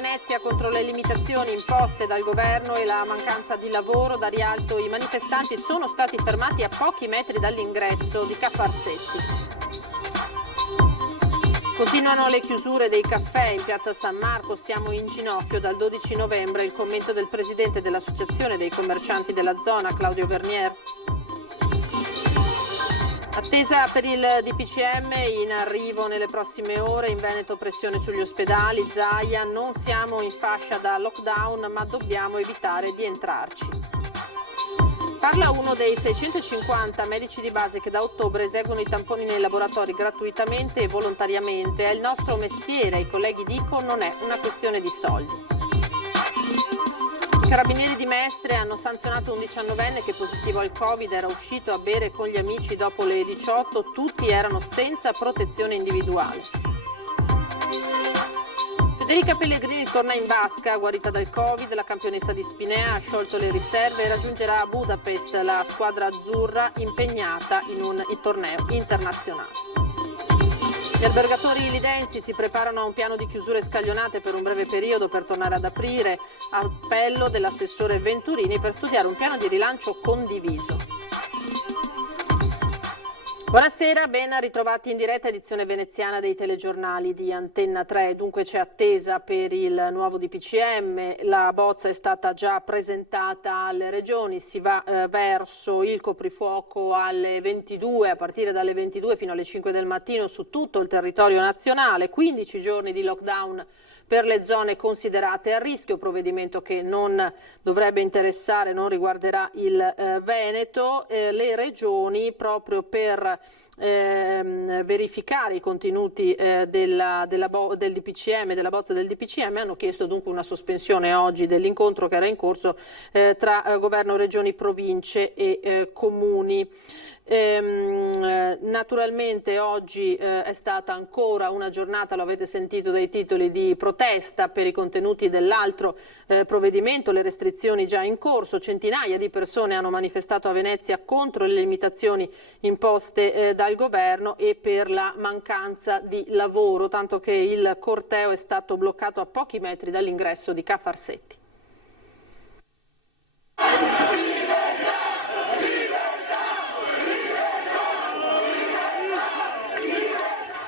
Venezia contro le limitazioni imposte dal governo e la mancanza di lavoro. Da Rialto i manifestanti sono stati fermati a pochi metri dall'ingresso di Ca' Farsetti. Continuano le chiusure dei caffè in piazza San Marco, siamo in ginocchio dal 12 novembre, il commento del presidente dell'Associazione dei commercianti della zona, Claudio Vernier. Attesa per il DPCM in arrivo nelle prossime ore, in Veneto pressione sugli ospedali, Zaia, non siamo in fascia da lockdown ma dobbiamo evitare di entrarci. Parla uno dei 650 medici di base che da ottobre eseguono i tamponi nei laboratori gratuitamente e volontariamente. È il nostro mestiere, i colleghi dicono, non è una questione di soldi. I carabinieri di Mestre hanno sanzionato un 19enne che positivo al Covid era uscito a bere con gli amici dopo le 18, tutti erano senza protezione individuale. Federica Pellegrini torna in vasca, guarita dal Covid, la campionessa di Spinea ha sciolto le riserve e raggiungerà a Budapest la squadra azzurra impegnata in un torneo internazionale. Gli albergatori lidensi si preparano a un piano di chiusure scaglionate per un breve periodo per tornare ad aprire, appello dell'assessore Venturini per studiare un piano di rilancio condiviso. Buonasera, ben ritrovati in diretta edizione veneziana dei telegiornali di Antenna 3. Dunque c'è attesa per il nuovo DPCM, la bozza è stata già presentata alle regioni, si va verso il coprifuoco alle 22, a partire dalle 22 fino alle 5 del mattino su tutto il territorio nazionale, 15 giorni di lockdown per le zone considerate a rischio, provvedimento che non dovrebbe interessare, non riguarderà il Veneto. Le regioni proprio per verificare i contenuti del DPCM, della bozza del DPCM, hanno chiesto dunque una sospensione oggi dell'incontro che era in corso tra governo, regioni, province e comuni. Naturalmente oggi è stata ancora una giornata, lo avete sentito dai titoli, di protesta per i contenuti dell'altro provvedimento, le restrizioni già in corso. Centinaia di persone hanno manifestato a Venezia contro le limitazioni imposte dal governo e per la mancanza di lavoro, tanto che il corteo è stato bloccato a pochi metri dall'ingresso di Ca' Farsetti.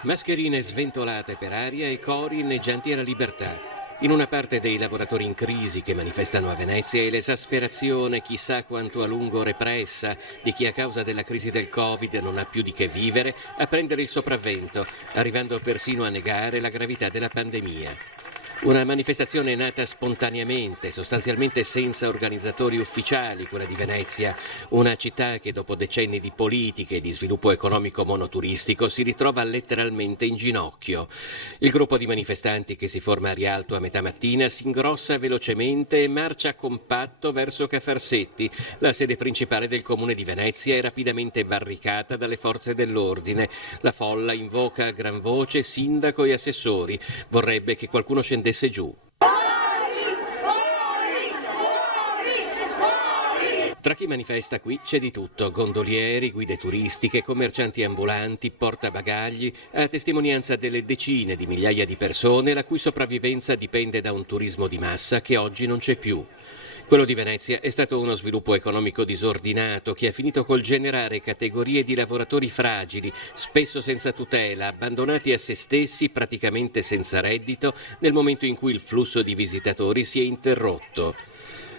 Mascherine sventolate per aria e cori inneggianti alla libertà. In una parte dei lavoratori in crisi che manifestano a Venezia è l'esasperazione, chissà quanto a lungo repressa, di chi a causa della crisi del Covid non ha più di che vivere a prendere il sopravvento, arrivando persino a negare la gravità della pandemia. Una manifestazione nata spontaneamente, sostanzialmente senza organizzatori ufficiali, quella di Venezia, una città che dopo decenni di politiche e di sviluppo economico monoturistico si ritrova letteralmente in ginocchio. Il gruppo di manifestanti che si forma a Rialto a metà mattina si ingrossa velocemente e marcia compatto verso Ca' Farsetti, la sede principale del comune di Venezia, è rapidamente barricata dalle forze dell'ordine. La folla invoca a gran voce sindaco e assessori, vorrebbe che qualcuno scendesse giù. Tra chi manifesta qui c'è di tutto: gondolieri, guide turistiche, commercianti ambulanti, portabagagli, a testimonianza delle decine di migliaia di persone la cui sopravvivenza dipende da un turismo di massa che oggi non c'è più. Quello di Venezia è stato uno sviluppo economico disordinato che ha finito col generare categorie di lavoratori fragili, spesso senza tutela, abbandonati a se stessi, praticamente senza reddito, nel momento in cui il flusso di visitatori si è interrotto.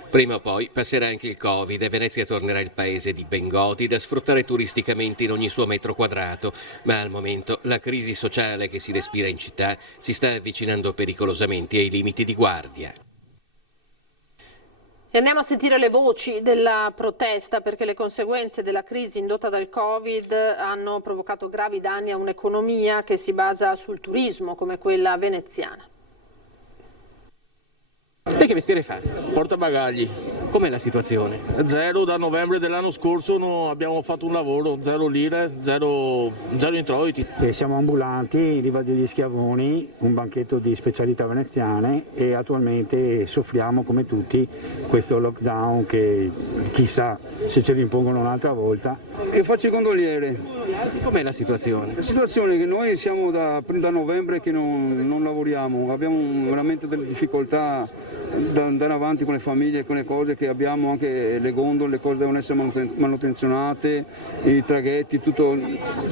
Prima o poi passerà anche il Covid e Venezia tornerà il paese di Bengodi da sfruttare turisticamente in ogni suo metro quadrato, ma al momento la crisi sociale che si respira in città si sta avvicinando pericolosamente ai limiti di guardia. E andiamo a sentire le voci della protesta, perché le conseguenze della crisi indotta dal Covid hanno provocato gravi danni a un'economia che si basa sul turismo, come quella veneziana. E che mestiere fai? Portabagagli. Com'è la situazione? Zero, da novembre dell'anno scorso abbiamo fatto un lavoro, 0 lire, zero introiti. Siamo ambulanti in riva degli Schiavoni, un banchetto di specialità veneziane, e attualmente soffriamo come tutti questo lockdown che chissà se ce lo impongono un'altra volta. E faccio il gondoliere. Com'è la situazione? La situazione è che noi siamo da novembre che non lavoriamo, abbiamo veramente delle difficoltà da andare avanti con le famiglie, con le cose che abbiamo, anche le gondole, le cose devono essere manutenzionate, i traghetti, tutto.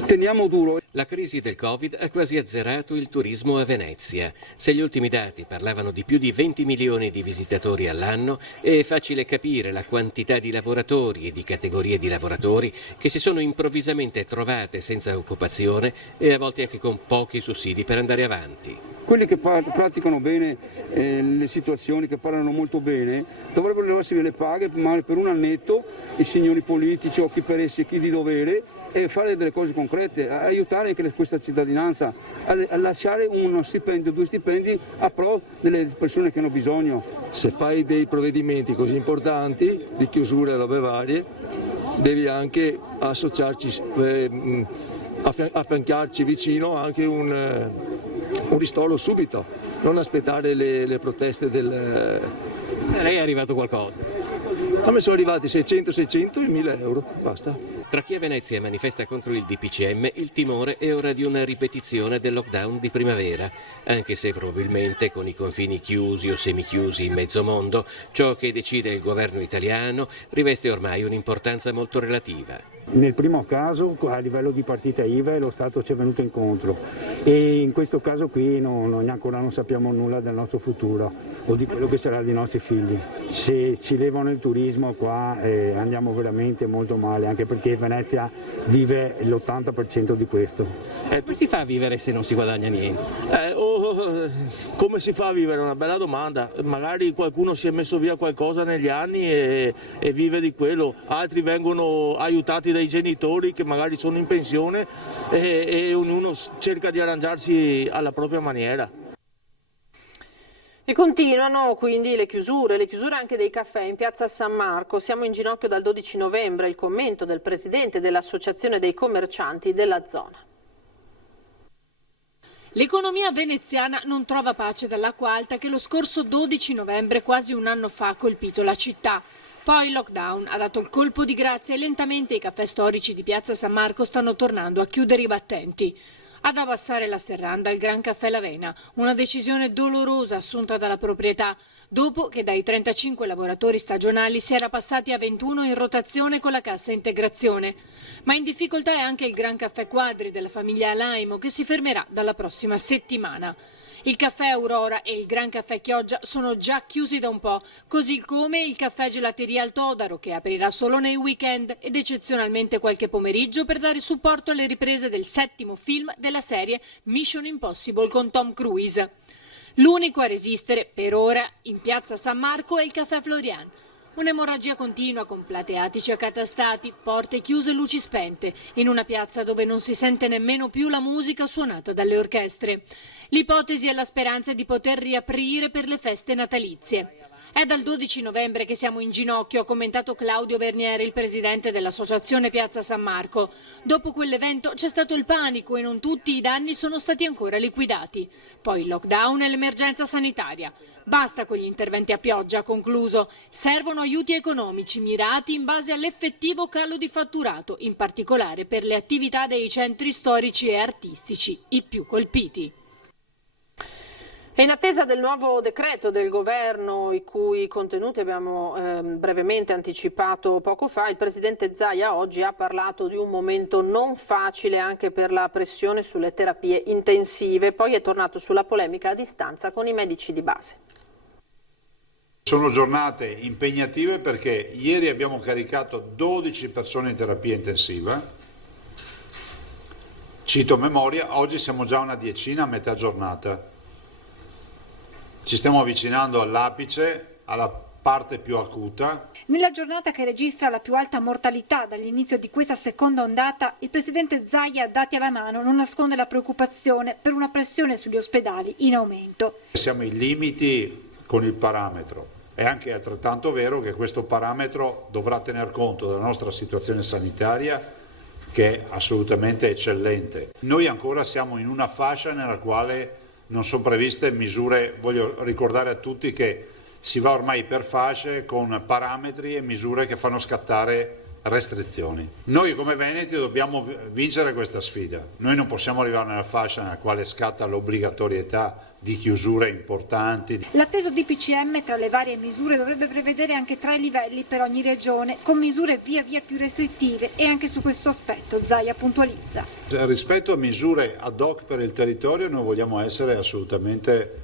Teniamo duro. La crisi del Covid ha quasi azzerato il turismo a Venezia. Se gli ultimi dati parlavano di più di 20 milioni di visitatori all'anno, è facile capire la quantità di lavoratori e di categorie di lavoratori che si sono improvvisamente trovate senza occupazione e a volte anche con pochi sussidi per andare avanti. Quelli che praticano bene le situazioni, che parlano molto bene, dovrebbero levarsi le paghe, ma per un annetto i signori politici o chi per essi, chi di dovere, e fare delle cose concrete, aiutare anche questa cittadinanza a lasciare uno stipendio, 2 stipendi a pro delle persone che hanno bisogno. Se fai dei provvedimenti così importanti di chiusure e robe varie, devi anche associarci, affiancarci vicino anche un ristoro subito, non aspettare le proteste del... Lei è arrivato qualcosa? A me sono arrivati 600 e 1000 euro, basta. Tra chi a Venezia manifesta contro il DPCM, il timore è ora di una ripetizione del lockdown di primavera, anche se probabilmente con i confini chiusi o semichiusi in mezzo mondo, ciò che decide il governo italiano riveste ormai un'importanza molto relativa. Nel primo caso a livello di partita IVA lo Stato ci è venuto incontro, e in questo caso qui ancora non sappiamo nulla del nostro futuro o di quello che sarà dei nostri figli. Se ci levano il turismo qua andiamo veramente molto male, anche perché Venezia vive l'80% di questo. Come si fa a vivere se non si guadagna niente? Come si fa a vivere? Una bella domanda. Magari qualcuno si è messo via qualcosa negli anni e vive di quello, altri vengono aiutati dai genitori che magari sono in pensione e ognuno cerca di arrangiarsi alla propria maniera. E continuano quindi le chiusure anche dei caffè in piazza San Marco. Siamo in ginocchio dal 12 novembre, il commento del presidente dell'Associazione dei commercianti della zona. L'economia veneziana non trova pace dall'acqua alta che lo scorso 12 novembre, quasi un anno fa, ha colpito la città. Poi il lockdown ha dato il colpo di grazia e lentamente i caffè storici di piazza San Marco stanno tornando a chiudere i battenti. Ad abbassare la serranda il Gran Caffè L'Avena, una decisione dolorosa assunta dalla proprietà, dopo che dai 35 lavoratori stagionali si era passati a 21 in rotazione con la cassa integrazione. Ma in difficoltà è anche il Gran Caffè Quadri della famiglia Alaimo, che si fermerà dalla prossima settimana. Il caffè Aurora e il Gran Caffè Chioggia sono già chiusi da un po', così come il caffè Gelateria al Todaro, che aprirà solo nei weekend ed eccezionalmente qualche pomeriggio per dare supporto alle riprese del 7° film della serie Mission Impossible con Tom Cruise. L'unico a resistere, per ora, in piazza San Marco è il caffè Florian. Un'emorragia continua con platee attici accatastati, porte chiuse e luci spente, in una piazza dove non si sente nemmeno più la musica suonata dalle orchestre. L'ipotesi è la speranza di poter riaprire per le feste natalizie. È dal 12 novembre che siamo in ginocchio, ha commentato Claudio Vernieri, il presidente dell'Associazione Piazza San Marco. Dopo quell'evento c'è stato il panico e non tutti i danni sono stati ancora liquidati. Poi il lockdown e l'emergenza sanitaria. Basta con gli interventi a pioggia, ha concluso. Servono aiuti economici mirati in base all'effettivo calo di fatturato, in particolare per le attività dei centri storici e artistici, i più colpiti. E in attesa del nuovo decreto del governo, i cui contenuti abbiamo brevemente anticipato poco fa, il presidente Zaia oggi ha parlato di un momento non facile anche per la pressione sulle terapie intensive, poi è tornato sulla polemica a distanza con i medici di base. Sono giornate impegnative perché ieri abbiamo caricato 12 persone in terapia intensiva, cito a memoria, oggi siamo già una decina a metà giornata. Ci stiamo avvicinando all'apice, alla parte più acuta. Nella giornata che registra la più alta mortalità dall'inizio di questa seconda ondata, il presidente Zaia, dati alla mano, non nasconde la preoccupazione per una pressione sugli ospedali in aumento. Siamo ai limiti con il parametro. È anche altrettanto vero che questo parametro dovrà tener conto della nostra situazione sanitaria, che è assolutamente eccellente. Noi ancora siamo in una fascia nella quale non sono previste misure, voglio ricordare a tutti che si va ormai per fasce con parametri e misure che fanno scattare restrizioni. Noi come veneti dobbiamo vincere questa sfida. Noi non possiamo arrivare nella fascia nella quale scatta l'obbligatorietà di chiusure importanti. L'atteso DPCM tra le varie misure dovrebbe prevedere anche 3 livelli per ogni regione, con misure via via più restrittive, e anche su questo aspetto Zaia puntualizza. Rispetto a misure ad hoc per il territorio noi vogliamo essere assolutamente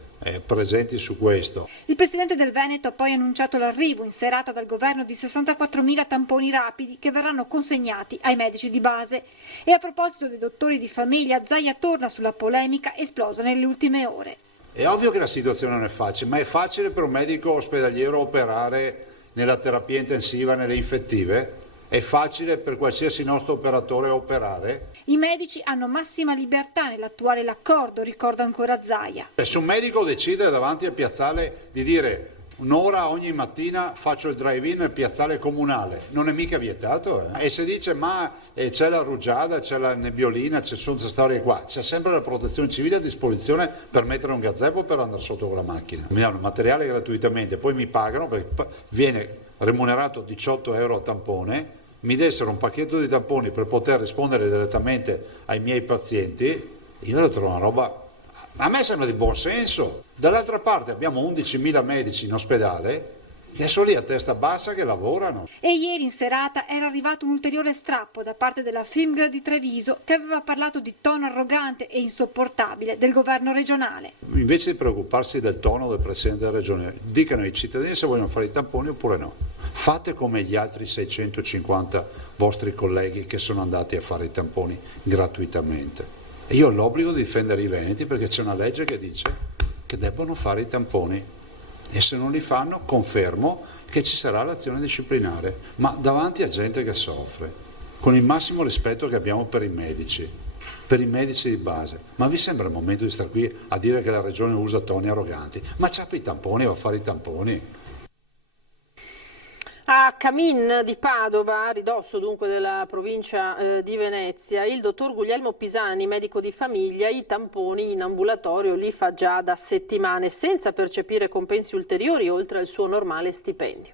presenti su questo. Il presidente del Veneto ha poi annunciato l'arrivo in serata dal governo di 64.000 tamponi rapidi che verranno consegnati ai medici di base. E a proposito dei dottori di famiglia, Zaia torna sulla polemica esplosa nelle ultime ore. È ovvio che la situazione non è facile, ma è facile per un medico ospedaliero operare nella terapia intensiva, nelle infettive? È facile per qualsiasi nostro operatore operare? I medici hanno massima libertà nell'attuare l'accordo, ricorda ancora Zaia. Se un medico decide davanti al piazzale di dire un'ora ogni mattina faccio il drive-in nel piazzale comunale, non è mica vietato. E se dice ma c'è la rugiada, c'è la nebbiolina, ci sono queste storie qua, c'è sempre la protezione civile a disposizione per mettere un gazebo per andare sotto con la macchina. Mi danno il materiale gratuitamente, poi mi pagano perché viene remunerato 18 euro a tampone, mi dessero un pacchetto di tamponi per poter rispondere direttamente ai miei pazienti, io lo trovo una roba, a me sembra di buon senso. Dall'altra parte abbiamo 11.000 medici in ospedale che sono lì a testa bassa che lavorano. E ieri in serata era arrivato un ulteriore strappo da parte della FIMG di Treviso, che aveva parlato di tono arrogante e insopportabile del governo regionale. Invece di preoccuparsi del tono del Presidente della Regione, dicano ai cittadini se vogliono fare i tamponi oppure no. Fate come gli altri 650 vostri colleghi che sono andati a fare i tamponi gratuitamente. E io ho l'obbligo di difendere i veneti perché c'è una legge che dice che debbono fare i tamponi. E se non li fanno confermo che ci sarà l'azione disciplinare, ma davanti a gente che soffre, con il massimo rispetto che abbiamo per i medici di base. Ma vi sembra il momento di stare qui a dire che la regione usa toni arroganti? Ma c'ha i tamponi, va a fare i tamponi. A Camin di Padova, a ridosso dunque della provincia di Venezia, il dottor Guglielmo Pisani, medico di famiglia, i tamponi in ambulatorio li fa già da settimane senza percepire compensi ulteriori oltre al suo normale stipendio.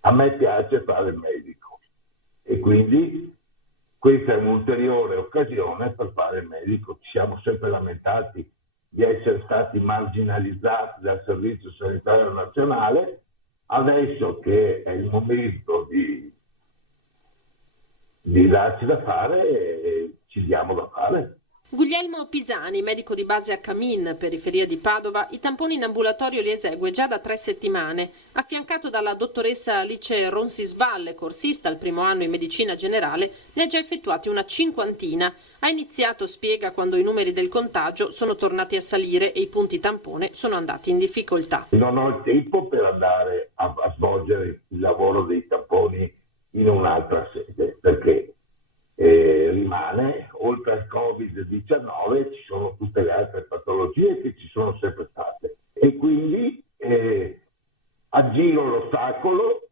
A me piace fare il medico e quindi questa è un'ulteriore occasione per fare il medico. Ci siamo sempre lamentati di essere stati marginalizzati dal Servizio Sanitario Nazionale, adesso che è il momento di darci da fare, ci diamo da fare. Guglielmo Pisani, medico di base a Camin, periferia di Padova, i tamponi in ambulatorio li esegue già da 3 settimane, affiancato dalla dottoressa Alice Ronsisvalle, corsista al primo anno in medicina generale, ne ha già effettuati una 50. Ha iniziato, spiega, quando i numeri del contagio sono tornati a salire e i punti tampone sono andati in difficoltà. Non ho il tempo per andare a svolgere il lavoro dei tamponi in un'altra sede, perché rimane, oltre al Covid-19, ci sono tutte le altre patologie che ci sono sempre state. E quindi aggiro l'ostacolo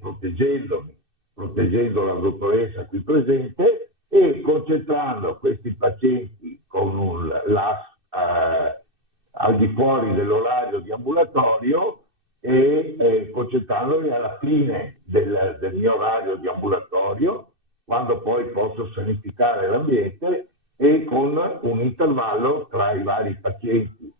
proteggendo la dottoressa qui presente e concentrando questi pazienti con un LAS al di fuori dell'orario di ambulatorio e concentrandoli alla fine del mio orario di ambulatorio, quando poi posso sanificare l'ambiente e con un intervallo tra i vari pazienti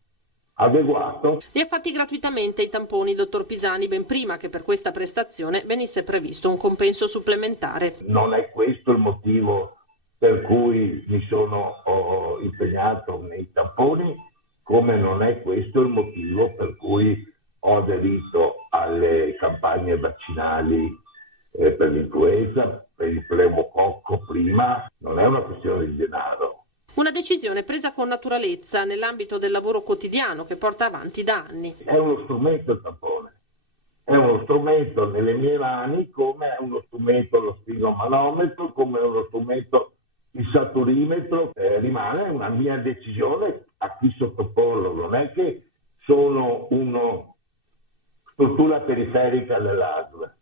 adeguato. Li ha fatti gratuitamente i tamponi, dottor Pisani, ben prima che per questa prestazione venisse previsto un compenso supplementare. Non è questo il motivo per cui mi sono impegnato nei tamponi, come non è questo il motivo per cui ho aderito alle campagne vaccinali per l'influenza, per il pneumococco prima. Non è una questione di denaro. Una decisione presa con naturalezza nell'ambito del lavoro quotidiano che porta avanti da anni. È uno strumento il tampone, è uno strumento nelle mie mani, come è uno strumento lo sfigomanometro, come è uno strumento il saturimetro. Rimane una mia decisione a chi sottoporlo, non è che sono una struttura periferica dell'ASL.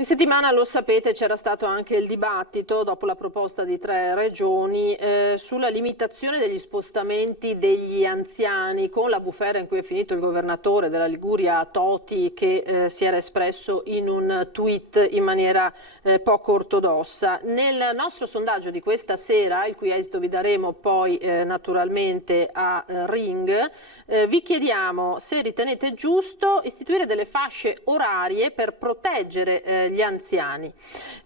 In settimana, lo sapete, c'era stato anche il dibattito, dopo la proposta di 3 regioni, sulla limitazione degli spostamenti degli anziani, con la bufera in cui è finito il governatore della Liguria, Toti, che si era espresso in un tweet in maniera poco ortodossa. Nel nostro sondaggio di questa sera, il cui esito vi daremo poi naturalmente a Ring, vi chiediamo se ritenete giusto istituire delle fasce orarie per proteggere gli anziani.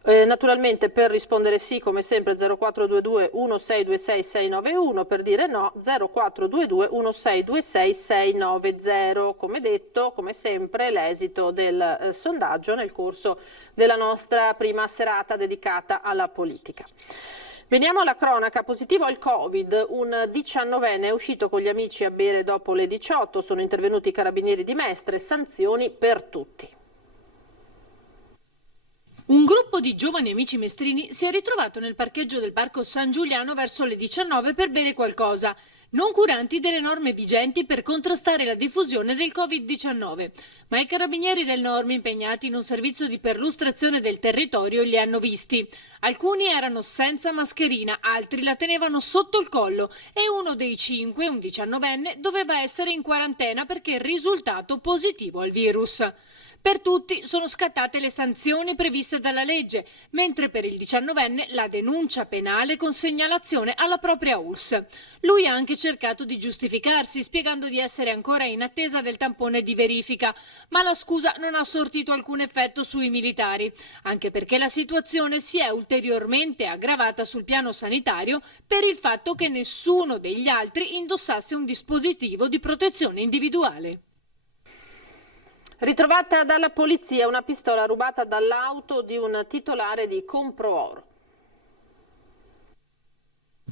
Naturalmente per rispondere sì, come sempre, 0422 1626 691, per dire no 0422 1626 690. Come detto, come sempre, l'esito del sondaggio nel corso della nostra prima serata dedicata alla politica. Veniamo alla cronaca. Positivo al Covid, un 19enne è uscito con gli amici a bere dopo le 18, sono intervenuti i carabinieri di Mestre, sanzioni per tutti. Un gruppo di giovani amici mestrini si è ritrovato nel parcheggio del Parco San Giuliano verso le 19 per bere qualcosa, non curanti delle norme vigenti per contrastare la diffusione del Covid-19. Ma i carabinieri del Nord, impegnati in un servizio di perlustrazione del territorio, li hanno visti. Alcuni erano senza mascherina, altri la tenevano sotto il collo e uno dei 5, un 19enne, doveva essere in quarantena perché risultato positivo al virus. Per tutti sono scattate le sanzioni previste dalla legge, mentre per il 19enne la denuncia penale con segnalazione alla propria ULSS. Lui ha anche cercato di giustificarsi, spiegando di essere ancora in attesa del tampone di verifica, ma la scusa non ha sortito alcun effetto sui militari, anche perché la situazione si è ulteriormente aggravata sul piano sanitario per il fatto che nessuno degli altri indossasse un dispositivo di protezione individuale. Ritrovata dalla polizia una pistola rubata dall'auto di un titolare di Compro Oro.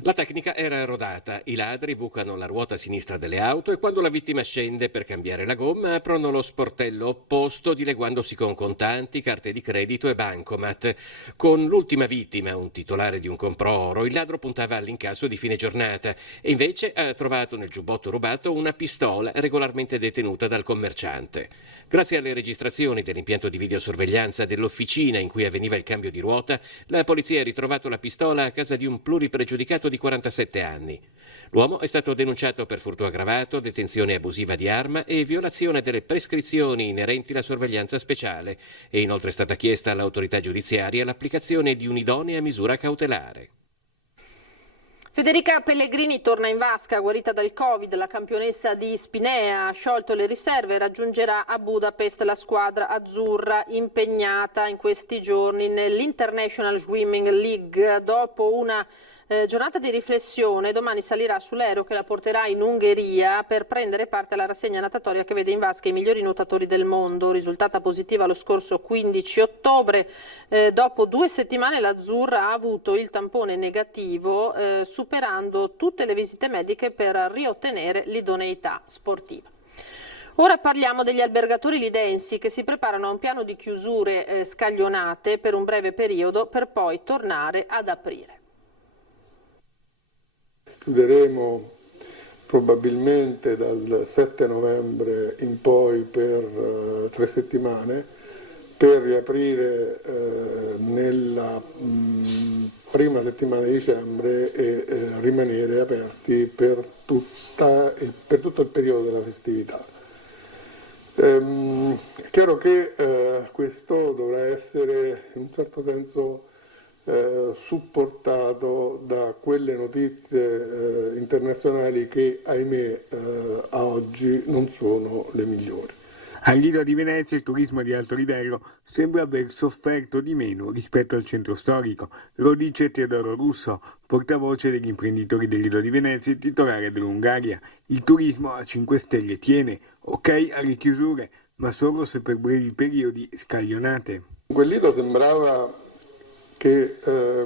La tecnica era rodata, i ladri bucano la ruota sinistra delle auto e quando la vittima scende per cambiare la gomma aprono lo sportello opposto dileguandosi con contanti, carte di credito e bancomat. Con l'ultima vittima, un titolare di un Compro Oro, il ladro puntava all'incasso di fine giornata e invece ha trovato nel giubbotto rubato una pistola regolarmente detenuta dal commerciante. Grazie alle registrazioni dell'impianto di videosorveglianza dell'officina in cui avveniva il cambio di ruota, la polizia ha ritrovato la pistola a casa di un pluripregiudicato di 47 anni. L'uomo è stato denunciato per furto aggravato, detenzione abusiva di arma e violazione delle prescrizioni inerenti alla sorveglianza speciale. È inoltre stata chiesta all'autorità giudiziaria l'applicazione di un'idonea misura cautelare. Federica Pellegrini torna in vasca, guarita dal Covid. La campionessa di Spinea ha sciolto le riserve e raggiungerà a Budapest la squadra azzurra impegnata in questi giorni nell'International Swimming League. Dopo una giornata di riflessione, domani salirà sull'aereo che la porterà in Ungheria per prendere parte alla rassegna natatoria che vede in vasca i migliori nuotatori del mondo. Risultata positiva lo scorso 15 ottobre. Dopo 2 settimane l'azzurra ha avuto il tampone negativo, superando tutte le visite mediche per riottenere l'idoneità sportiva. Ora parliamo degli albergatori lidensi che si preparano a un piano di chiusure scaglionate per un breve periodo per poi tornare ad aprire. Chiuderemo probabilmente dal 7 novembre in poi per 3 settimane per riaprire nella prima settimana di dicembre e rimanere aperti per tutto il periodo della festività. È chiaro che questo dovrà essere in un certo senso supportato da quelle notizie internazionali che ahimè a oggi non sono le migliori. All'Isola di Venezia il turismo di alto livello sembra aver sofferto di meno rispetto al centro storico, lo dice Teodoro Russo, portavoce degli imprenditori dell'Isola di Venezia e titolare dell'Ungaria. Il turismo a 5 Stelle tiene, ok alle chiusure, ma solo se per brevi periodi scaglionate. Quell'Isola sembrava che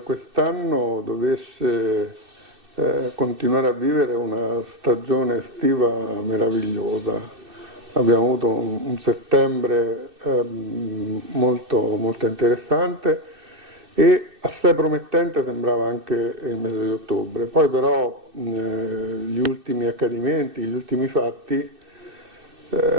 quest'anno dovesse continuare a vivere una stagione estiva meravigliosa. Abbiamo avuto un settembre molto interessante e assai promettente sembrava anche il mese di ottobre. Poi però gli ultimi accadimenti, gli ultimi fatti,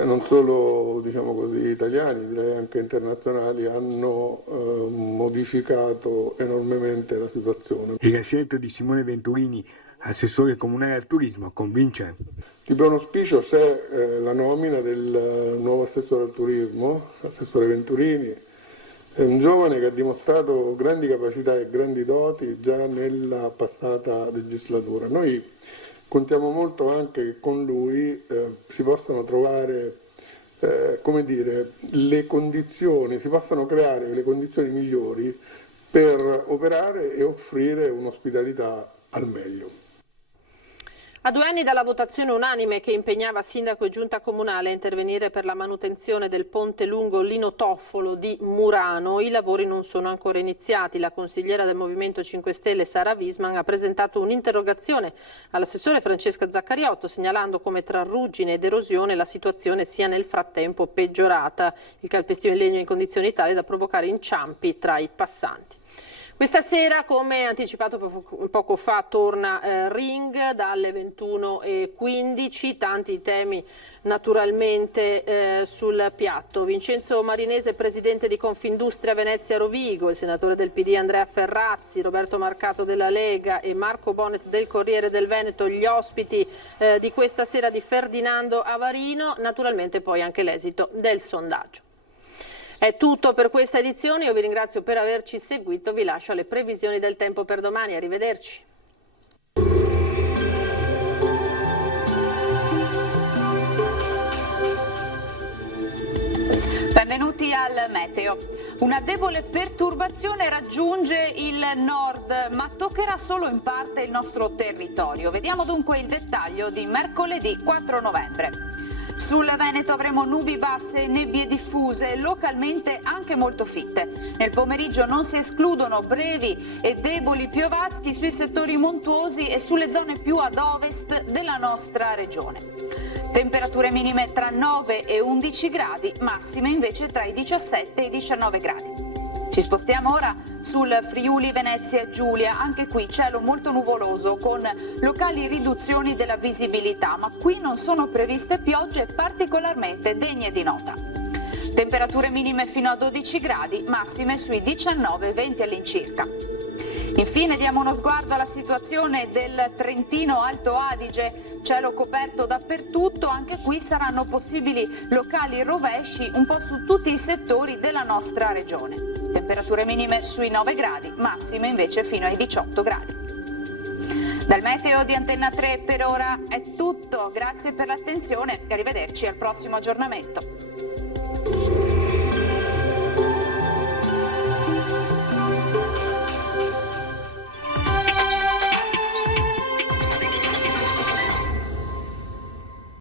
non solo diciamo così, italiani, direi anche internazionali, hanno modificato enormemente la situazione. E la scelta di Simone Venturini, assessore comunale al turismo, convince? Di buon auspicio c'è la nomina del nuovo assessore al turismo, l'assessore Venturini. È un giovane che ha dimostrato grandi capacità e grandi doti già nella passata legislatura. Noi contiamo molto anche che con lui si possano trovare, come dire, le condizioni, si possano creare le condizioni migliori per operare e offrire un'ospitalità al meglio. A 2 anni dalla votazione unanime che impegnava sindaco e giunta comunale a intervenire per la manutenzione del ponte lungo Lino Toffolo di Murano, i lavori non sono ancora iniziati. La consigliera del Movimento 5 Stelle Sara Visman ha presentato un'interrogazione all'assessore Francesca Zaccariotto segnalando come tra ruggine ed erosione la situazione sia nel frattempo peggiorata. Il calpestio in legno è in condizioni tali da provocare inciampi tra i passanti. Questa sera, come anticipato poco fa, torna Ring dalle 21:15, tanti temi naturalmente sul piatto. Vincenzo Marinese, presidente di Confindustria Venezia Rovigo, il senatore del PD Andrea Ferrazzi, Roberto Marcato della Lega e Marco Bonet del Corriere del Veneto, gli ospiti di questa sera di Ferdinando Avarino, naturalmente poi anche l'esito del sondaggio. È tutto per questa edizione, io vi ringrazio per averci seguito, vi lascio alle previsioni del tempo per domani, arrivederci. Benvenuti al meteo. Una debole perturbazione raggiunge il nord, ma toccherà solo in parte il nostro territorio. Vediamo dunque il dettaglio di mercoledì 4 novembre. Sul Veneto avremo nubi basse e nebbie diffuse, localmente anche molto fitte. Nel pomeriggio non si escludono brevi e deboli piovaschi sui settori montuosi e sulle zone più ad ovest della nostra regione. Temperature minime tra 9 e 11 gradi, massime invece tra i 17 e i 19 gradi. Ci spostiamo ora sul Friuli Venezia Giulia, anche qui cielo molto nuvoloso con locali riduzioni della visibilità, ma qui non sono previste piogge particolarmente degne di nota. Temperature minime fino a 12 gradi, massime sui 19-20 all'incirca. Infine diamo uno sguardo alla situazione del Trentino Alto Adige, cielo coperto dappertutto, anche qui saranno possibili locali rovesci un po' su tutti i settori della nostra regione. Temperature minime sui 9 gradi, massime invece fino ai 18 gradi. Dal meteo di Antenna 3 per ora è tutto, grazie per l'attenzione e arrivederci al prossimo aggiornamento.